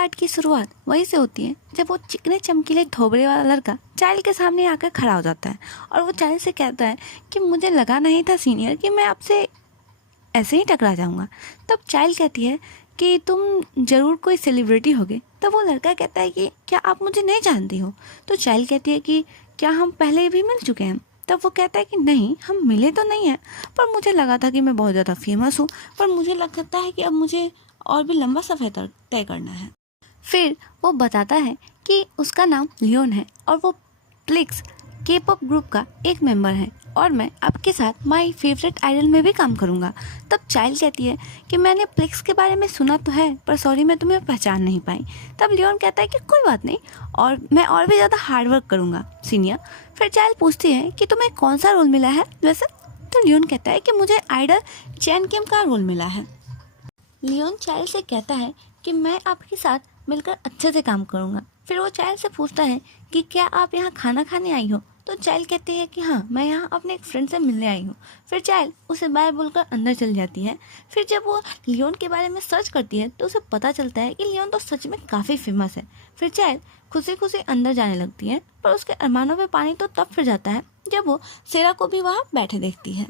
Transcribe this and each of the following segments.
Part की शुरुआत वहीं से होती है जब वो चिकने चमकीले थोबड़े वाला लड़का चाइल्ड के सामने आकर खड़ा हो जाता है और वो चाइल्ड से कहता है कि मुझे लगा नहीं था सीनियर कि मैं आपसे ऐसे ही टकरा जाऊंगा। तब चाइल्ड कहती है कि तुम ज़रूर कोई सेलिब्रिटी होगे। तब वो लड़का कहता है कि क्या आप मुझे नहीं जानती हो। तो चाइल्ड कहती है कि क्या हम पहले भी मिल चुके हैं। तब वो कहता है कि नहीं, हम मिले तो नहीं हैं, पर मुझे लगा था कि मैं बहुत ज़्यादा फेमस हूँ, पर मुझे लगता है कि अब मुझे और भी लंबा सफ़र तय करना है। फिर वो बताता है कि उसका नाम लियोन है और वो प्लिक्स के-पॉप ग्रुप का एक मेंबर है और मैं आपके साथ माय फेवरेट आइडल में भी काम करूंगा। तब चाइल्ड कहती है कि मैंने प्लिक्स के बारे में सुना तो है, पर सॉरी मैं तुम्हें पहचान नहीं पाई। तब लियोन कहता है कि कोई बात नहीं, और मैं और भी ज़्यादा हार्डवर्क करूंगा सीनियर। फिर चाइल्ड पूछती है कि तुम्हें कौन सा रोल मिला है वैसे। तो लियोन कहता है कि मुझे आइडल चैन किम का रोल मिला है। लियोन चाइल्ड से कहता है कि मैं आपके साथ मिलकर अच्छे से काम करूंगा। फिर वो चाइल्ड से पूछता है कि क्या आप यहाँ खाना खाने आई हो। तो चाइल्ड कहती है कि हाँ, मैं यहाँ अपने एक फ्रेंड से मिलने आई हूँ। फिर चाइल्ड उसे बाय बोलकर अंदर चली जाती है। फिर जब वो लियोन के बारे में सर्च करती है तो उसे पता चलता है कि लियोन तो सच में काफ़ी फेमस है। फिर चाइल्ड खुशी खुशी अंदर जाने लगती है, पर उसके अरमानों में पानी तो तब फिर जाता है जब वो सेरा को भी वहाँ बैठे देखती है।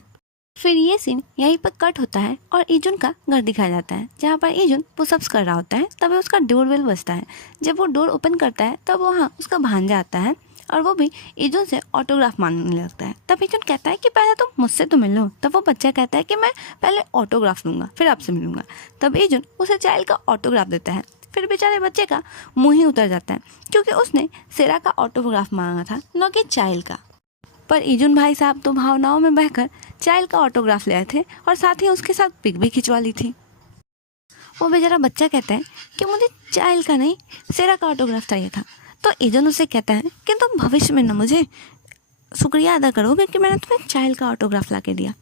फिर ये सीन यहीं पर कट होता है और इजुन का घर दिखाया जाता है, जहाँ पर इजुन पुशअप्स कर रहा होता है। तभी उसका डोर बेल बजता है। जब वो डोर ओपन करता है तब वहाँ उसका भांजा आता है और वो भी इजुन से ऑटोग्राफ मांगने लगता है। तब इजुन कहता है कि पहले तुम मुझसे तो मिल लो। तब वो बच्चा कहता है कि मैं पहले ऑटोग्राफ लूँगा फिर आपसे मिलूंगा। तब इजुन उसे चाइल्ड का ऑटोग्राफ देता है। फिर बेचारे बच्चे का मुँह ही उतर जाता है, क्योंकि उसने सेरा का ऑटोग्राफ मांगा था, न कि चाइल्ड का। पर इजुन भाई साहब तो भावनाओं में बहकर चाइल्ड का ऑटोग्राफ ले आए थे और साथ ही उसके साथ पिक भी खिंचवा ली थी। वो बेचारा बच्चा कहता है कि मुझे चाइल्ड का नहीं, सेरा का ऑटोग्राफ चाहिए था। तो इजुन उसे कहता है कि तुम भविष्य में ना मुझे शुक्रिया अदा करोगे कि मैंने तुम्हें चाइल्ड का ऑटोग्राफ ला के दिया।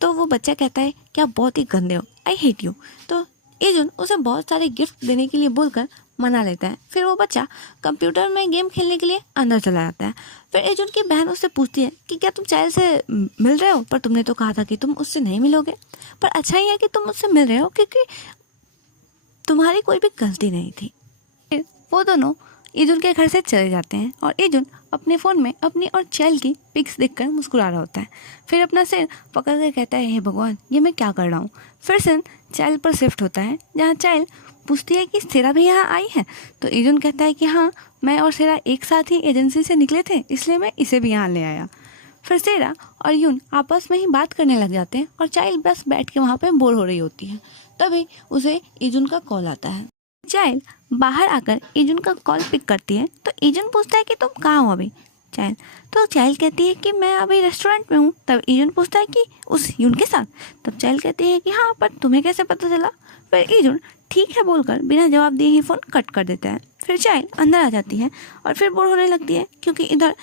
तो वो बच्चा कहता है कि आप बहुत ही गंदे हो, आई हेट यू। तो इजुन उसे बहुत सारे गिफ्ट देने के लिए बोलकर मना लेता है। फिर वो बच्चा कंप्यूटर में गेम खेलने के लिए अंदर चला जाता है। फिर इजुन की बहन उससे पूछती है कि क्या तुम चाइल्ड से मिल रहे हो, पर तुमने तो कहा था कि तुम उससे नहीं मिलोगे। पर अच्छा ही है कि तुम उससे मिल रहे हो, क्योंकि तुम्हारी कोई भी गलती नहीं थी। फिर वो दोनों इजुन के घर से चले जाते हैं और इजुन अपने फ़ोन में अपनी और चाइल्ड की पिक्स देखकर मुस्कुरा रहा होता है। फिर अपना सिर पकड़ कर कहता है, हे भगवान, ये मैं क्या कर रहा हूँ। फिर सिर चाइल्ड पर शिफ्ट होता है, जहाँ चाइल्ड पूछती है कि सेरा भी यहाँ आई है। तो इजुन कहता है कि हाँ, मैं और सेरा एक साथ ही एजेंसी से निकले थे, इसलिए मैं इसे भी यहाँ ले आया। फिर सेरा और यून आपस में ही बात करने लग जाते हैं और चाइल्ड बस बैठ के वहाँ पे बोर हो रही होती है। तभी उसे इजुन का कॉल आता है। चाइल्ड बाहर आकर इजुन का कॉल पिक करती है। तो इजुन पूछता है कि तुम कहाँ हो अभी चाइल्ड। तो चाइल्ड कहती है कि मैं अभी रेस्टोरेंट में हूँ। तब इजुन पूछता है कि उस यून के साथ। तब चाइल्ड कहती है कि हाँ, पर तुम्हें कैसे पता चला। फिर इजुन ठीक है बोलकर बिना जवाब दिए ही फ़ोन कट कर देता है। फिर चाइल्ड अंदर आ जाती है और फिर बोर होने लगती है, क्योंकि इधर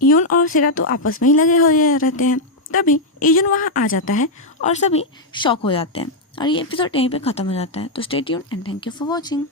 यून और सेरा तो आपस में ही लगे हुए रहते हैं। तभी इजुन वहाँ आ जाता है और सभी शॉक हो जाते हैं और ये एपिसोड यहीं पे ख़त्म हो जाता है। तो stay tuned and thank you for watching.